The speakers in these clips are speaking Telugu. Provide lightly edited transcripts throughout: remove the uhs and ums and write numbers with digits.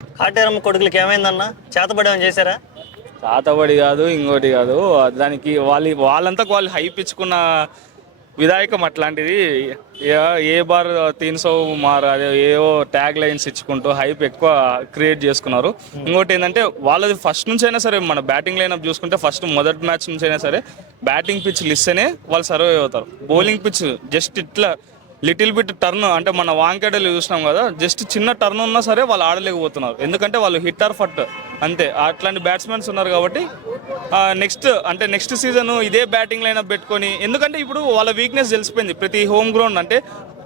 కాటేరమ్మ కొడుకులకి ఏమైందన్న? చేతబడి ఏమైనా చేశారా? తాతబడి కాదు, ఇంకోటి కాదు. దానికి వాళ్ళంతా వాళ్ళు హైప్ ఇచ్చుకున్న విధాయకం అట్లాంటిది. ఏ బార్ 300 మార్ అదే ఏవో ట్యాగ్ లైన్స్ ఇచ్చుకుంటూ హైప్ ఎక్కువ క్రియేట్ చేసుకున్నారు. ఇంకోటి ఏంటంటే వాళ్ళది ఫస్ట్ నుంచి అయినా సరే, మన బ్యాటింగ్ లైనప్ చూసుకుంటే ఫస్ట్ మొదటి మ్యాచ్ నుంచి అయినా సరే బ్యాటింగ్ పిచ్ ఇస్తేనే వాళ్ళు సర్వే అవుతారు. బౌలింగ్ పిచ్ జస్ట్ ఇట్లా లిటిల్ బిట్ టర్న్, అంటే మన వాంకేడలు చూసినాం కదా, జస్ట్ చిన్న టర్న్ ఉన్నా సరే వాళ్ళు ఆడలేకపోతున్నారు. ఎందుకంటే వాళ్ళు హిట్ ఆర్ ఫట్ అంతే. అట్లాంటి బ్యాట్స్మెన్స్ ఉన్నారు కాబట్టి నెక్స్ట్ సీజన్ ఇదే బ్యాటింగ్ లైనప్ పెట్టుకొని, ఎందుకంటే ఇప్పుడు వాళ్ళ వీక్నెస్ తెలిసిపోయింది. ప్రతి హోమ్ గ్రౌండ్ అంటే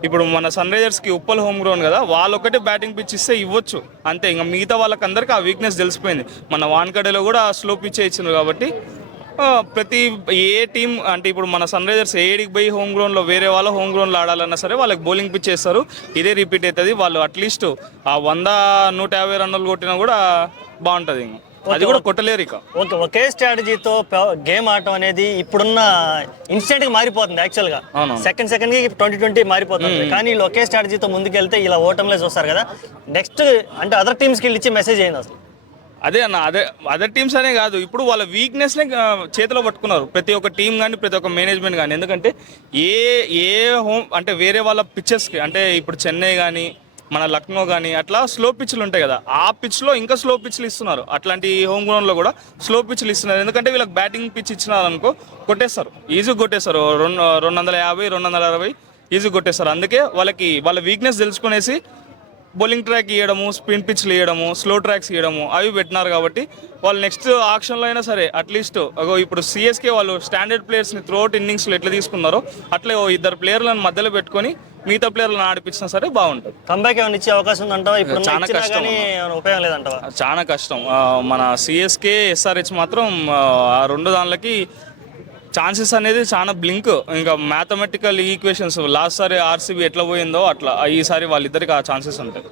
ఇప్పుడు మన సన్ రైజర్స్కి ఉప్పల్ హోమ్ గ్రౌండ్ కదా, వాళ్ళు ఒకటే బ్యాటింగ్ పిచ్ ఇస్తే ఇవ్వచ్చు అంతే. ఇంకా మిగతా వాళ్ళకందరికీ ఆ వీక్నెస్ తెలిసిపోయింది. మన వాన్కడేలో కూడా స్లో పిచ్ ఇచ్చింది కాబట్టి ప్రతి ఏ టీం అంటే ఇప్పుడు మన సన్ రైజర్స్ ఏడికి పోయి హోమ్ గ్రౌండ్లో వేరే వాళ్ళ హోమ్ గ్రౌండ్లో ఆడాలన్నా సరే వాళ్ళకి బౌలింగ్ పిచ్ చేస్తారు. ఇదే రిపీట్ అవుతుంది. వాళ్ళు అట్లీస్ట్ ఆ 100-150 రన్నులు కొట్టినా కూడా బాగుంటుంది. అది కూడా కొట్టలేరు ఇక. ఓకే, ఒకే స్ట్రాటజీతో గేమ్ ఆడటం అనేది ఇప్పుడున్న ఇన్స్టెంట్ గా మారిపోతుంది. యాక్చువల్ గా సెకండ్ కి 2020 మారిపోతుంది. కానీ వీళ్ళు ఒకే స్ట్రాటజీతో ముందుకెళ్తే ఇలా ఓటంలో చూస్తారు కదా. నెక్స్ట్ అంటే అదర్ టీమ్స్కి వెళ్ళి ఇచ్చే మెసేజ్ ఏంది అసలు? అదే అన్న, అదర్ టీమ్స్ అనే కాదు, ఇప్పుడు వాళ్ళ వీక్నెస్నే చేతిలో పట్టుకున్నారు ప్రతి ఒక్క టీం కానీ, ప్రతి ఒక్క మేనేజ్మెంట్ కానీ. ఎందుకంటే ఏ ఏ హోమ్ అంటే వేరే వాళ్ళ పిచ్చెస్కి, అంటే ఇప్పుడు చెన్నై కానీ మన లక్నో కానీ అట్లా స్లో పిచ్లు ఉంటాయి కదా, ఆ పిచ్లో ఇంకా స్లో పిచ్లు ఇస్తున్నారు. అట్లాంటి హోమ్ గ్రౌండ్లో కూడా స్లో పిచ్లు ఇస్తున్నారు. ఎందుకంటే వీళ్ళకి బ్యాటింగ్ పిచ్ ఇచ్చినారు అనుకో కొట్టేస్తారు, ఈజీగా కొట్టేస్తారు. 250, 260 ఈజీగా కొట్టేస్తారు. అందుకే వాళ్ళ వీక్నెస్ తెలుసుకునేసి బౌలింగ్ ట్రాక్ ఇవ్వడము, స్పిన్ పిచ్లు ఇవ్వడము, స్లో ట్రాక్స్ ఇవ్వడము అవి పెట్టినారు. కాబట్టి వాళ్ళు నెక్స్ట్ ఆక్షన్లో అయినా సరే అట్లీస్ట్ ఇప్పుడు సిఎస్కే వాళ్ళు స్టాండర్డ్ ప్లేయర్స్ని త్రూఅవుట్ ఇన్నింగ్స్లో ఎట్లా తీసుకున్నారో అట్లే ఇద్దరు ప్లేయర్లను మధ్యలో పెట్టుకొని మిగతా ప్లేయర్లను ఆడిపించినా సరే బాగుంటుంది. కంబ్యాక్ ఏమైనా ఇచ్చే అవకాశం ఉందంటావా? ఇప్పుడు చాలా కష్టం, ఉపయోగం లేదంటావా? చాలా కష్టం. మన సిఎస్కే ఎస్ఆర్హెచ్ మాత్రం ఆ రెండు దానిలకి ఛాన్సెస్ అనేది చాలా బ్లింక్. ఇంకా మ్యాథమెటికల్ ఈక్వేషన్స్ లాస్ట్ సారి ఆర్సీబీ ఎట్లా పోయిందో అట్లా ఈసారి వాళ్ళిద్దరికి ఆ ఛాన్సెస్ ఉంటాయి.